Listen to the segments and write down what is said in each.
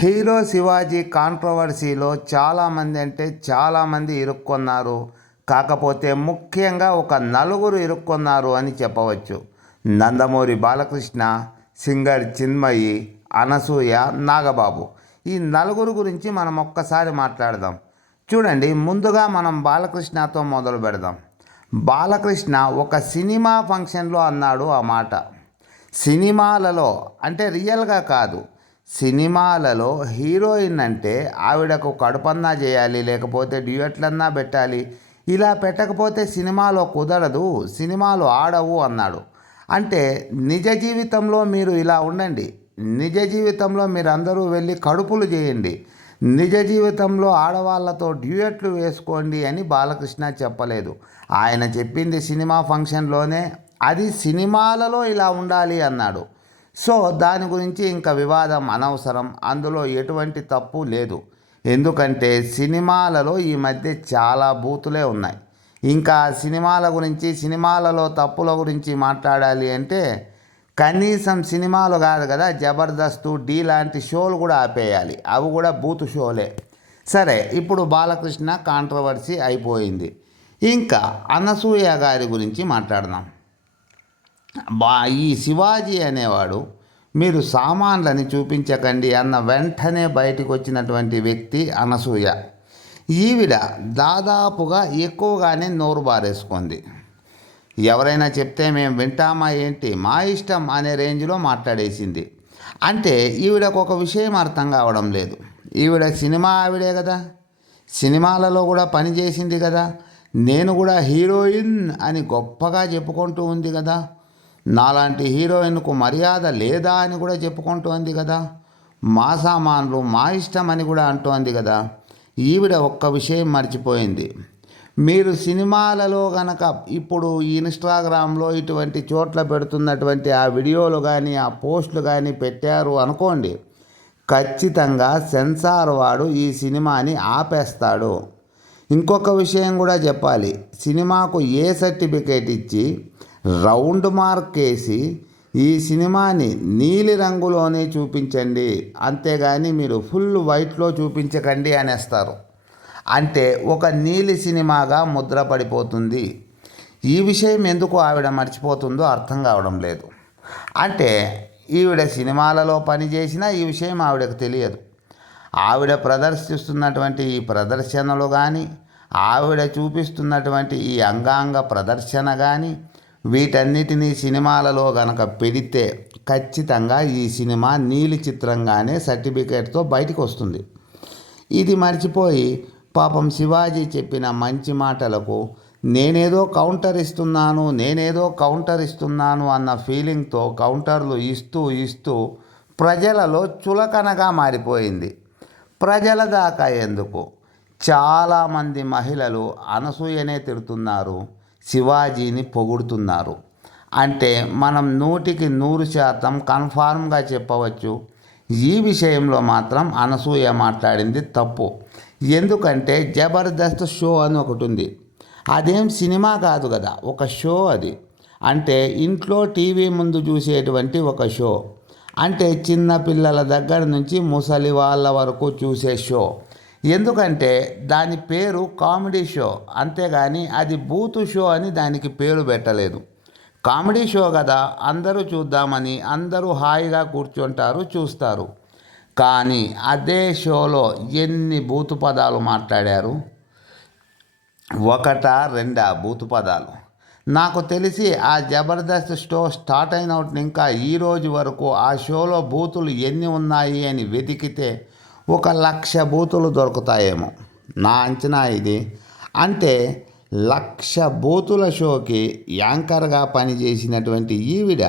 Hero Shivaji కాంట్రవర్సీలో చాలామంది అంటే చాలామంది ఇరుక్కున్నారు. కాకపోతే ముఖ్యంగా ఒక నలుగురు ఇరుక్కున్నారు అని చెప్పవచ్చు. నందమూరి బాలకృష్ణ, సింగర్ చిన్మయి, అనసూయ, నాగబాబు. ఈ నలుగురు గురించి మనం ఒక్కసారి మాట్లాడదాం. చూడండి, ముందుగా మనం బాలకృష్ణతో మొదలు పెడదాం. బాలకృష్ణ ఒక సినిమా ఫంక్షన్లో అన్నాడు ఆ మాట. సినిమాలలో అంటే రియల్గా కాదు, సినిమాలలో హీరోయిన్ అంటే ఆవిడకు కడుపన్నా చేయాలి, లేకపోతే డ్యూయట్లన్నా పెట్టాలి. ఇలా పెట్టకపోతే సినిమాలో కుదరదు, సినిమాలు ఆడవు అన్నాడు. అంటే నిజ జీవితంలో మీరు ఇలా ఉండండి, నిజ జీవితంలో మీరు అందరూ వెళ్ళి కడుపులు చేయండి, నిజ జీవితంలో ఆడవాళ్ళతో డ్యూయట్లు వేసుకోండి అని బాలకృష్ణ చెప్పలేదు. ఆయన చెప్పింది సినిమా ఫంక్షన్లోనే, అది సినిమాలలో ఇలా ఉండాలి అన్నాడు. సో దాని గురించి ఇంకా వివాదం అనవసరం, అందులో ఎటువంటి తప్పు లేదు. ఎందుకంటే సినిమాలలో ఈ మధ్య చాలా బూతులే ఉన్నాయి. ఇంకా సినిమాల గురించి, సినిమాలలో తప్పుల గురించి మాట్లాడాలి అంటే కనీసం సినిమాలు కాదు కదా, జబర్దస్త్, ఢీ లాంటి షోలు కూడా ఆపేయాలి. అవి కూడా బూతు షోలే. సరే, ఇప్పుడు బాలకృష్ణ కాంట్రవర్సీ అయిపోయింది. ఇంకా అనసూయ గారి గురించి మాట్లాడదాం. ఈ శివాజీ అనేవాడు మీరు సామాన్లని చూపించకండి అన్న వెంటనే బయటకు వచ్చినటువంటి వ్యక్తి అనసూయ. ఈవిడ దాదాపుగా ఎక్కువగానే నోరు బారేసుకుంది. ఎవరైనా చెప్తే మేము వింటామా ఏంటి, మా ఇష్టం అనే రేంజ్లో మాట్లాడేసింది. అంటే ఈవిడకు ఒక విషయం అర్థం కావడం లేదు. ఈవిడ సినిమా ఆవిడే కదా, సినిమాలలో కూడా పనిచేసింది కదా, నేను కూడా హీరోయిన్ అని గొప్పగా చెప్పుకుంటూ ఉంది కదా, నాలాంటి హీరోయిన్కు మర్యాద లేదా అని కూడా చెప్పుకుంటోంది కదా, మా సామాన్లు మా ఇష్టం అని కూడా అంటోంది కదా. ఈవిడ ఒక్క విషయం మర్చిపోయింది. మీరు సినిమాలలో గనక ఇప్పుడు ఇన్స్టాగ్రామ్లో ఇటువంటి చోట్ల పెడుతున్నటువంటి ఆ వీడియోలు కానీ ఆ పోస్టులు కానీ పెట్టారు అనుకోండి, ఖచ్చితంగా సెన్సార్ వాడు ఈ సినిమాని ఆపేస్తాడు. ఇంకొక విషయం కూడా చెప్పాలి, సినిమాకు ఏ సర్టిఫికేట్ ఇచ్చి రౌండ్ మార్క్ వేసి ఈ సినిమాని నీలి రంగులోనే చూపించండి, అంతేగాని మీరు ఫుల్ వైట్లో చూపించకండి అనేస్తారు. అంటే ఒక నీలి సినిమాగా ముద్ర పడిపోతుంది. ఈ విషయం ఎందుకు ఆవిడ మర్చిపోతుందో అర్థం కావడం లేదు. అంటే ఈవిడ సినిమాలలో పనిచేసినా ఈ విషయం ఆవిడకు తెలియదు. ఆవిడ ప్రదర్శిస్తున్నటువంటి ఈ ప్రదర్శనలు కానీ, ఆవిడ చూపిస్తున్నటువంటి ఈ అంగాంగ ప్రదర్శన కానీ, వీటన్నిటినీ సినిమాలలో గనక పెడితే ఖచ్చితంగా ఈ సినిమా నీలి చిత్రంగానే సర్టిఫికేట్తో బయటకు వస్తుంది. ఇది మర్చిపోయి పాపం శివాజీ చెప్పిన మంచి మాటలకు నేనేదో కౌంటర్ ఇస్తున్నాను అన్న ఫీలింగ్తో కౌంటర్లు ఇస్తూ ప్రజలలో చులకనగా మారిపోయింది. ప్రజల దాకా ఎందుకు, చాలామంది మహిళలు అనసూయనే తిడుతున్నారు, శివాజీని పొగుడుతున్నారు. అంటే మనం 100% కన్ఫార్మ్గా చెప్పవచ్చు, ఈ విషయంలో మాత్రం అనసూయ మాట్లాడింది తప్పు. ఎందుకంటే జబర్దస్త్ షో అని ఒకటి ఉంది, అదేం సినిమా కాదు కదా, ఒక షో అది. అంటే ఇంట్లో టీవీ ముందు చూసేటువంటి ఒక షో. అంటే చిన్న పిల్లల దగ్గర నుంచి ముసలి వాళ్ళ వరకు చూసే షో. ఎందుకంటే దాని పేరు కామెడీ షో, అంతేగాని అది బూతు షో అని దానికి పేరు పెట్టలేదు. కామెడీ షో కదా, అందరూ చూద్దామని అందరూ హాయిగా కూర్చుంటారు, చూస్తారు. కానీ అదే షోలో ఎన్ని బూతు పదాలు మాట్లాడారు, ఒకటా రెండా బూతు పదాలు. నాకు తెలిసి ఆ జబర్దస్త్ షో స్టార్ట్ అయినప్పుడు ఇంకా ఈరోజు వరకు ఆ షోలో బూతులు ఎన్ని ఉన్నాయి అని వెతికితే 1,00,000 బూతులు దొరుకుతాయేమో, నా అంచనా ఇది. అంటే 1,00,000 బూతుల షోకి యాంకర్గా పనిచేసినటువంటి ఈవిడ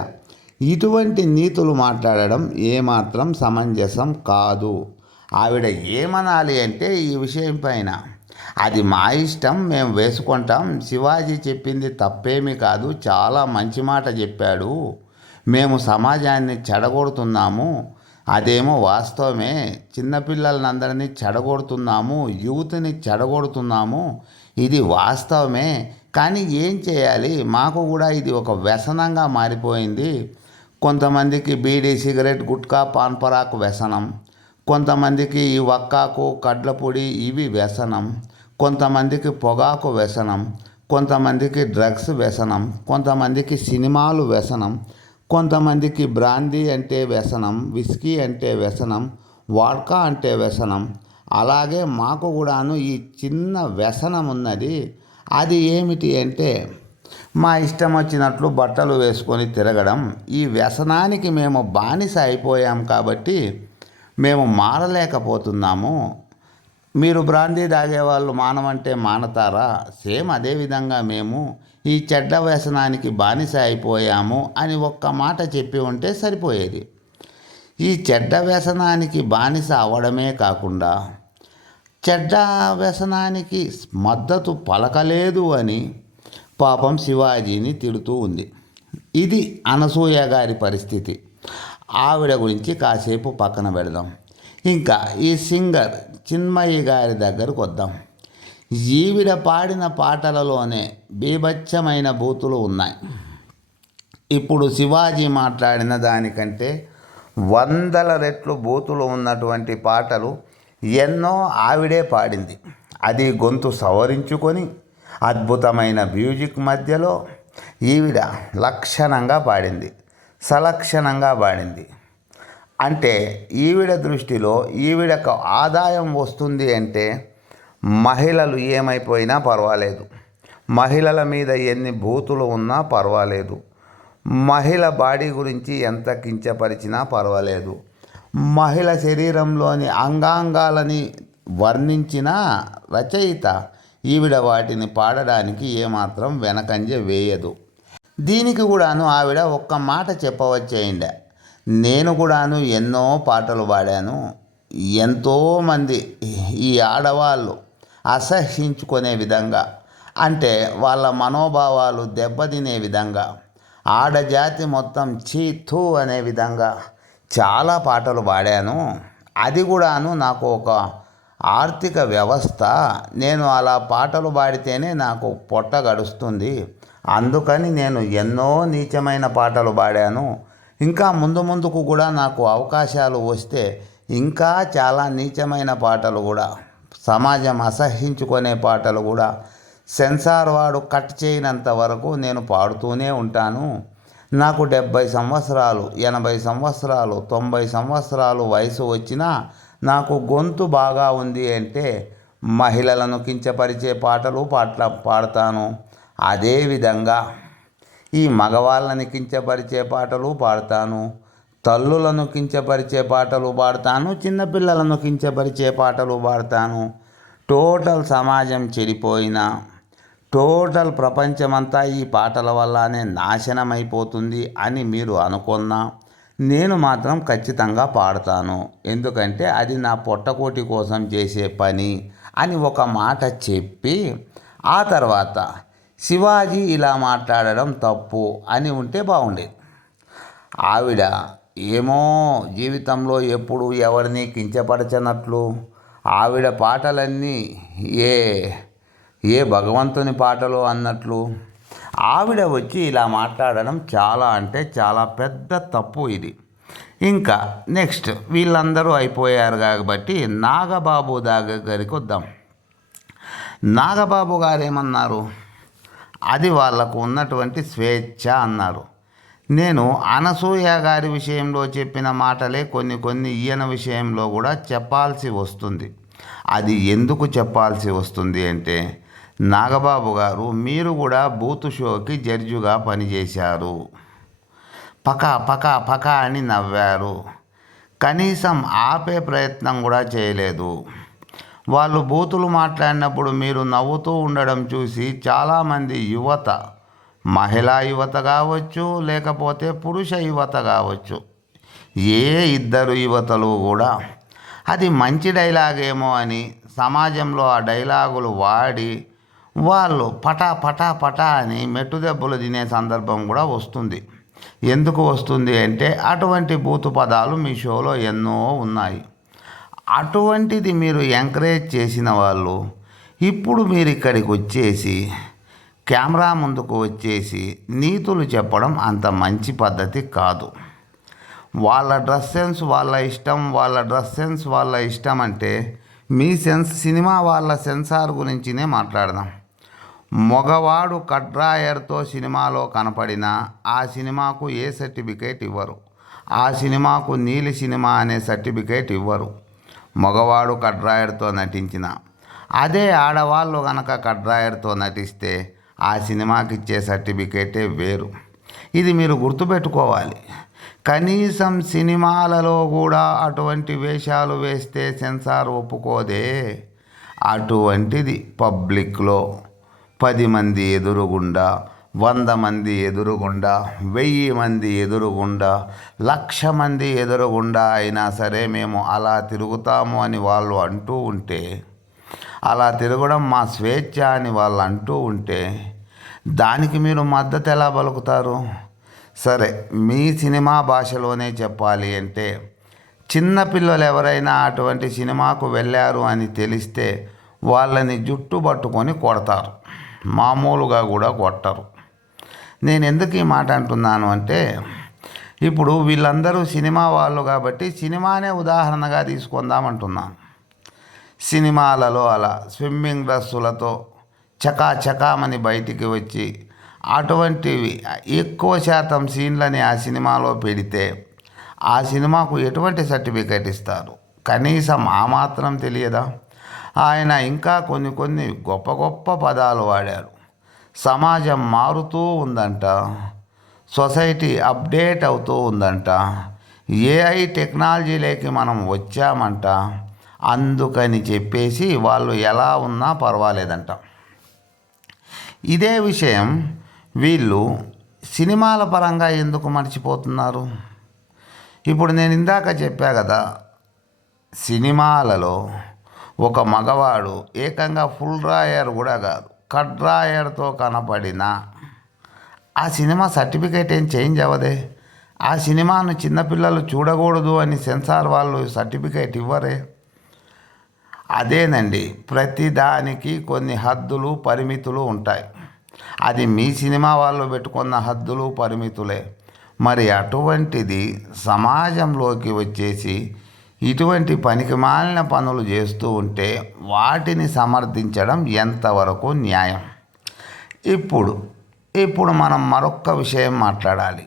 ఇటువంటి నీతులు మాట్లాడడం ఏమాత్రం సమంజసం కాదు. ఆవిడ ఏమనాలి అంటే ఈ విషయం పైన, అది మా ఇష్టం, మేము వేసుకుంటాం, శివాజీ చెప్పింది తప్పేమీ కాదు, చాలా మంచి మాట చెప్పాడు, మేము సమాజాన్ని చెడగొడుతున్నాము, అదేమో వాస్తవమే, చిన్నపిల్లలందరినీ చెడగొడుతున్నాము, యూత్ని చెడగొడుతున్నాము, ఇది వాస్తవమే. కానీ ఏం చేయాలి, మాకు కూడా ఇది ఒక వ్యసనంగా మారిపోయింది. కొంతమందికి బీడీ, సిగరెట్, గుట్కా, పాన్ పరాకు వ్యసనం, కొంతమందికి ఈ వక్కాకు కడ్లపొడి ఇవి వ్యసనం, కొంతమందికి పొగాకు వ్యసనం, కొంతమందికి డ్రగ్స్ వ్యసనం, కొంతమందికి సినిమాలు వ్యసనం, కొంతమందికి బ్రాందీ అంటే వ్యసనం, విస్కీ అంటే వ్యసనం, వాడ్కా అంటే వ్యసనం. అలాగే మాకు కూడాను ఈ చిన్న వ్యసనం ఉన్నది. అది ఏమిటి అంటే మా ఇష్టం వచ్చినట్లు బట్టలు వేసుకొని తిరగడం. ఈ వ్యసనానికి మేము బానిస అయిపోయాం కాబట్టి మేము మారలేకపోతున్నాము. మీరు బ్రాందీ తాగేవాళ్ళు మానమంటే మానతారా? సేమ్ అదేవిధంగా మేము ఈ చెడ్డ వ్యసనానికి బానిస అయిపోయాము అని ఒక్క మాట చెప్పి ఉంటే సరిపోయేది. ఈ చెడ్డ వ్యసనానికి బానిస అవ్వడమే కాకుండా చెడ్డ వ్యసనానికి మద్దతు పలకలేదు అని పాపం శివాజీని తిడుతూ ఉంది. ఇది అనసూయ గారి పరిస్థితి. ఆవిడ గురించి కాసేపు పక్కన పెడదాం. ఇంకా ఈ సింగర్ చిన్మయి గారి దగ్గరకు వద్దాం. ఈవిడ పాడిన పాటలలోనే బీభత్సమైన బూతులు ఉన్నాయి. ఇప్పుడు శివాజీ మాట్లాడిన దానికంటే 100 రెట్లు బూతులు ఉన్నటువంటి పాటలు ఎన్నో ఆవిడే పాడింది. అది గొంతు సవరించుకొని అద్భుతమైన మ్యూజిక్ మధ్యలో ఈవిడ లక్షణంగా పాడింది, సలక్షణంగా పాడింది. అంటే ఈవిడ దృష్టిలో ఈవిడకు ఆదాయం వస్తుంది అంటే మహిళలు ఏమైపోయినా పర్వాలేదు, మహిళల మీద ఎన్ని బూతులు ఉన్నా పర్వాలేదు, మహిళ బాడీ గురించి ఎంత కించపరిచినా పర్వాలేదు, మహిళ శరీరంలోని అంగాంగాలని వర్ణించిన రచయిత ఈవిడ వాటిని పాడడానికి ఏమాత్రం వెనకంజ వేయదు. దీనికి కూడాను ఆవిడ ఒక్క మాట చెప్పవచ్చేయండి, నేను కూడాను ఎన్నో పాటలు పాడాను, ఎంతోమంది ఈ ఆడవాళ్ళు అసహ్యించుకునే విధంగా, అంటే వాళ్ళ మనోభావాలు దెబ్బతినే విధంగా, ఆడజాతి మొత్తం చీతూ అనే విధంగా చాలా పాటలు పాడాను. అది కూడాను నాకు ఒక ఆర్థిక వ్యవస్థ. నేను అలా పాటలు పాడితేనే నాకు పొట్ట గడుస్తుంది. అందుకని నేను ఎన్నో నీచమైన పాటలు పాడాను. ఇంకా ముందుకు కూడా నాకు అవకాశాలు వస్తే ఇంకా చాలా నీచమైన పాటలు కూడా, సమాజం అసహ్యించుకునే పాటలు కూడా సెన్సార్ వాడు కట్ చేయనంత వరకు నేను పాడుతూనే ఉంటాను. నాకు 70 సంవత్సరాలు, 80 సంవత్సరాలు, 90 సంవత్సరాలు వయసు వచ్చినా నాకు గొంతు బాగా ఉంది అంటే మహిళలను కించపరిచే పాటలు పాడతాను. అదేవిధంగా ఈ మగవాళ్ళని కించపరిచే పాటలు పాడతాను, తల్లులను కించపరిచే పాటలు పాడతాను, చిన్నపిల్లలను కించపరిచే పాటలు పాడతాను. టోటల్ సమాజం చెడిపోయినా, టోటల్ ప్రపంచమంతా ఈ పాటల వల్లనే నాశనమైపోతుంది అని మీరు అనుకున్నా నేను మాత్రం ఖచ్చితంగా పాడతాను. ఎందుకంటే అది నా పొట్టకోటి కోసం చేసే పని అని ఒక మాట చెప్పి ఆ తర్వాత శివాజీ ఇలా మాట్లాడడం తప్పు అని ఉంటే బాగుండేది. ఆవిడ ఏమో జీవితంలో ఎప్పుడు ఎవరిని కించపరచనట్లు, ఆవిడ పాటలన్నీ ఏ భగవంతుని పాటలు అన్నట్లు ఆవిడ వచ్చి ఇలా మాట్లాడడం చాలా అంటే చాలా పెద్ద తప్పు ఇది. ఇంకా నెక్స్ట్ వీళ్ళందరూ అయిపోయారు కాబట్టి నాగబాబు దగ్గరికి వద్దాం. నాగబాబు గారు ఏమన్నారు? అది వాళ్లకు ఉన్నటువంటి స్వేచ్ఛ అన్నారు. నేను అనసూయ గారి విషయంలో చెప్పిన మాటలే కొన్ని ఈయన విషయంలో కూడా చెప్పాల్సి వస్తుంది. అది ఎందుకు చెప్పాల్సి వస్తుంది అంటే, నాగబాబు గారు మీరు కూడా బూత్ షోకి జడ్జిగా పనిచేశారు. పక అని నవ్వారు. కనీసం ఆపే ప్రయత్నం కూడా చేయలేదు. వాళ్ళు బూతులు మాట్లాడినప్పుడు మీరు నవ్వుతూ ఉండడం చూసి చాలామంది యువత, మహిళా యువత కావచ్చు, లేకపోతే పురుష యువత కావచ్చు, ఇద్దరు యువతలు కూడా అది మంచి డైలాగేమో అని సమాజంలో ఆ డైలాగులు వాడి వాళ్ళు పటా అని మెట్టుదెబ్బలు తినే సందర్భం కూడా వస్తుంది. ఎందుకు వస్తుంది అంటే అటువంటి బూతు పదాలు మీ షోలో ఎన్నో ఉన్నాయి. అటువంటిది మీరు ఎంకరేజ్ చేసిన వాళ్ళు ఇప్పుడు మీరు ఇక్కడికి వచ్చేసి కెమెరా ముందుకు వచ్చేసి నీతులు చెప్పడం అంత మంచి పద్ధతి కాదు. వాళ్ళ డ్రెస్ సెన్స్ వాళ్ళ ఇష్టం, వాళ్ళ డ్రెస్ సెన్స్ వాళ్ళ ఇష్టం అంటే మీ సినిమా వాళ్ళ సెన్సార్ గురించినే మాట్లాడదాం. మగవాడు కట్రాయర్తో సినిమాలో కనపడినా ఆ సినిమాకు ఏ సర్టిఫికేట్ ఇవ్వరు. ఆ సినిమాకు నీలి సినిమా అనే సర్టిఫికేట్ ఇవ్వరు. మగవాడు కట్రాయర్తో నటించిన అదే ఆడవాళ్ళు గనక కట్రాయర్తో నటిస్తే ఆ సినిమాకి ఇచ్చే సర్టిఫికేటే వేరు. ఇది మీరు గుర్తుపెట్టుకోవాలి. కనీసం సినిమాలలో కూడా అటువంటి వేషాలు వేస్తే సెన్సార్ ఒప్పుకోదే. అటువంటిది పబ్లిక్లో 10 మంది ఎదురుగుండా, 100 మంది ఎదురుగుండా, 1000 మంది ఎదురుగుండా, 1,00,000 మంది ఎదురుగుండా అయినా సరే మేము అలా తిరుగుతాము అని వాళ్ళు అంటూ ఉంటే, అలా తిరగడం మా స్వేచ్ఛ అని వాళ్ళు అంటూ ఉంటే దానికి మీరు మద్దతు ఎలా పలుకుతారు? సరే, మీ సినిమా భాషలోనే చెప్పాలి అంటే చిన్నపిల్లలు ఎవరైనా అటువంటి సినిమాకు వెళ్ళారు అని తెలిస్తే వాళ్ళని జుట్టు పట్టుకొని కొడతారు, మామూలుగా కూడా కొట్టరు. నేను ఎందుకు ఈ మాట అంటున్నాను అంటే, ఇప్పుడు వీళ్ళందరూ సినిమా వాళ్ళు కాబట్టి సినిమానే ఉదాహరణగా తీసుకుందామంటున్నాను. సినిమాలలో అలా స్విమ్మింగ్ డ్రెస్సులతో చకాచకామని బయటికి వచ్చి అటువంటివి ఎక్కువ శాతం సీన్లని ఆ సినిమాలో పెడితే ఆ సినిమాకు ఎటువంటి సర్టిఫికేట్ ఇస్తారు? కనీసం ఆ మాత్రం తెలియదా? ఆయన ఇంకా కొన్ని గొప్ప గొప్ప పదాలు వాడారు. సమాజం మారుతూ ఉందంట, సొసైటీ అప్డేట్ అవుతూ ఉందంట, ఏఐ టెక్నాలజీలోకి మనం వచ్చామంట, అందుకని చెప్పేసి వాళ్ళు ఎలా ఉన్నా పర్వాలేదంట. ఇదే విషయం వీళ్ళు సినిమాల పరంగా ఎందుకు మర్చిపోతున్నారు? ఇప్పుడు నేను ఇందాక చెప్పా కదా, సినిమాలలో ఒక మగవాడు ఏకంగా ఫుల్ డ్రాయర్ కూడా కాదు, కట్ డ్రాయర్తో కనపడినా ఆ సినిమా సర్టిఫికేట్ ఏం చేంజ్ అవ్వదే. ఆ సినిమాను చిన్నపిల్లలు చూడకూడదు అని సెన్సార్ వాళ్ళు సర్టిఫికేట్ ఇవ్వరే. అదేనండి, ప్రతిదానికి కొన్ని హద్దులు పరిమితులు ఉంటాయి. అది మీ సినిమా వాళ్ళు పెట్టుకున్న హద్దులు పరిమితులే. మరి అటువంటిది సమాజంలోకి వచ్చేసి ఇటువంటి పనికిమాలిన పనులు చేస్తూ ఉంటే వాటిని సమర్థించడం ఎంతవరకు న్యాయం? ఇప్పుడు మనం మరొక్క విషయం మాట్లాడాలి.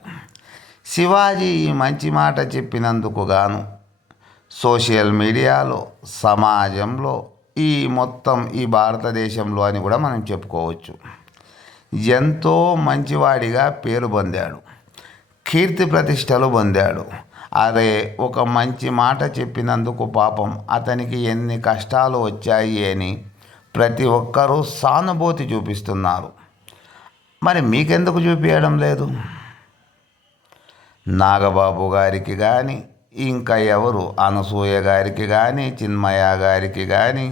శివాజీ ఈ మంచి మాట చెప్పినందుకు గాను సోషల్ మీడియాలో, సమాజంలో, మొత్తం ఈ భారతదేశంలో అని కూడా మనం చెప్పుకోవచ్చు, ఎంతో మంచివాడిగా పేరు పొందాడు, కీర్తి ప్రతిష్టలు పొందాడు. అరే, ఒక మంచి మాట చెప్పినందుకు పాపం అతనికి ఎన్ని కష్టాలు వచ్చాయి అని ప్రతి ఒక్కరూ సానుభూతి చూపిస్తున్నారు. మరి మీకెందుకు చూపించడం లేదు? నాగబాబు గారికి కానీ, ఇంకా ఎవరు, అనసూయ గారికి కానీ, చిన్మయ గారికి కానీ,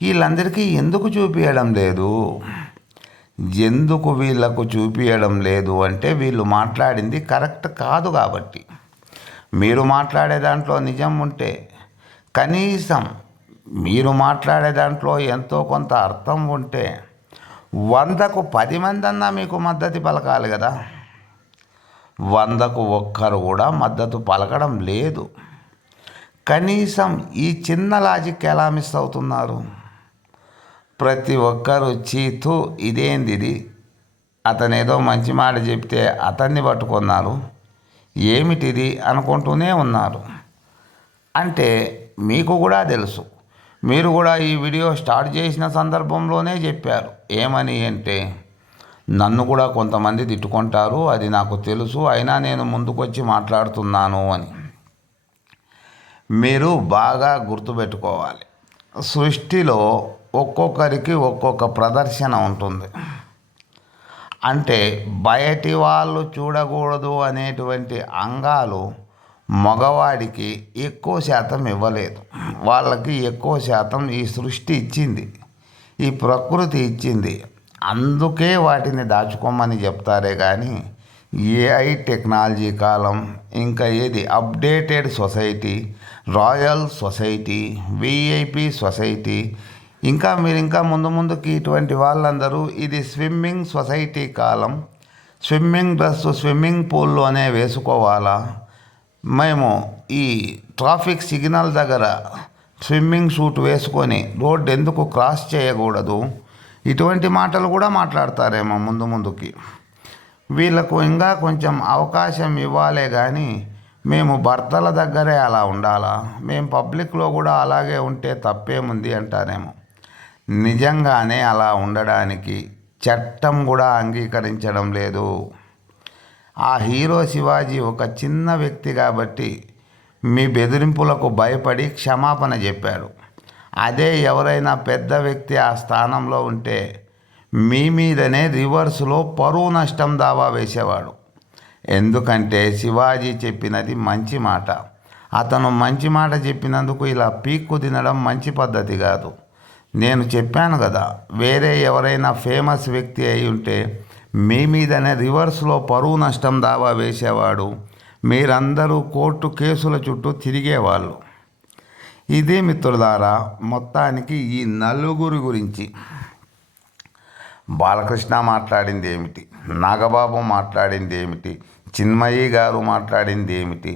వీళ్ళందరికీ ఎందుకు చూపించడం లేదు? ఎందుకు వీళ్ళకు చూపించడం లేదు అంటే వీళ్ళు మాట్లాడింది కరెక్ట్ కాదు కాబట్టి. మీరు మాట్లాడే దాంట్లో నిజం ఉంటే, కనీసం మీరు మాట్లాడే దాంట్లో ఎంతో కొంత అర్థం ఉంటే 100కు 10 మంది అన్నా మీకు మద్దతు పలకాలి కదా. 100కు ఒక్కరు కూడా మద్దతు పలకడం లేదు. కనీసం ఈ చిన్న లాజిక్ ఎలా మిస్ అవుతున్నారు? ప్రతి ఒక్కరు చీతు ఇదేంది, అతనేదో మంచి మాట చెప్తే అతన్ని పట్టుకున్నారు, ఏమిటిది అనుకుంటూనే ఉన్నారు. అంటే మీకు కూడా తెలుసు, మీరు కూడా ఈ వీడియో స్టార్ట్ చేసిన సందర్భంలోనే చెప్పారు. ఏమని అంటే, నన్ను కూడా కొంతమంది తిట్టుకుంటారు, అది నాకు తెలుసు, అయినా నేను ముందుకొచ్చి మాట్లాడుతున్నాను అని. మీరు బాగా గుర్తుపెట్టుకోవాలి, సృష్టిలో ఒక్కొక్కరికి ఒక్కొక్క ప్రదర్శన ఉంటుంది. అంటే బయటి వాళ్ళు చూడకూడదు అనేటువంటి అంగాలు మగవాడికి ఎక్కువ శాతం ఇవ్వలేదు. వాళ్ళకి ఎక్కువ శాతం ఈ సృష్టి ఇచ్చింది, ఈ ప్రకృతి ఇచ్చింది. అందుకే వాటిని దాచుకోమని చెప్తారే కానీ ఏఐ టెక్నాలజీ కాలం, ఇంకా updated society, royal society, VIP society, మీరు ఇంకా ముందుకి ఇటువంటి వాళ్ళందరూ ఇది స్విమ్మింగ్ సొసైటీ కాలం, స్విమ్మింగ్ డ్రెస్ స్విమ్మింగ్ పూల్లోనే వేసుకోవాలా, మేము ఈ ట్రాఫిక్ సిగ్నల్ దగ్గర స్విమ్మింగ్ సూట్ వేసుకొని రోడ్డు ఎందుకు క్రాస్ చేయకూడదు, ఇటువంటి మాటలు కూడా మాట్లాడతారేమో ముందుకి. వీళ్ళకు ఇంకా కొంచెం అవకాశం ఇవ్వాలే కానీ మేము భర్తల దగ్గరే అలా ఉండాలా, మేము పబ్లిక్లో కూడా అలాగే ఉంటే తప్పేముంది అంటారేమో. నిజంగానే అలా ఉండడానికి చట్టం కూడా అంగీకరించడం లేదు. ఆ హీరో శివాజీ ఒక చిన్న వ్యక్తి కాబట్టి మీ బెదిరింపులకు భయపడి క్షమాపణ చెప్పాడు. అదే ఎవరైనా పెద్ద వ్యక్తి ఆ స్థానంలో ఉంటే మీ మీదనే రివర్స్లో పరువు నష్టం దావా వేసేవాడు. ఎందుకంటే శివాజీ చెప్పినది మంచి మాట. అతను మంచి మాట చెప్పినందుకు ఇలా పీక్కు తినడం మంచి పద్ధతి కాదు. నేను చెప్పాను కదా, వేరే ఎవరైనా ఫేమస్ వ్యక్తి అయి ఉంటే మీ మీదనే రివర్స్లో పరువు నష్టం దావా వేసేవాడు. మీరందరూ కోర్టు కేసుల చుట్టూ తిరిగేవాళ్ళు. ఇదే మిత్రులారా మొత్తానికి ఈ నలుగురి గురించి బాలకృష్ణ మాట్లాడింది ఏమిటి, నాగబాబు మాట్లాడింది ఏమిటి, చిన్మయి గారు మాట్లాడింది ఏమిటి,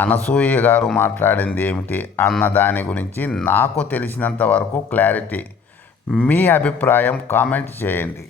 అనసూయ గారు మాట్లాడింది ఏమిటి అన్న దాని గురించి నాకు తెలిసినంత వరకు క్లారిటీ. మీ అభిప్రాయం కామెంట్ చేయండి.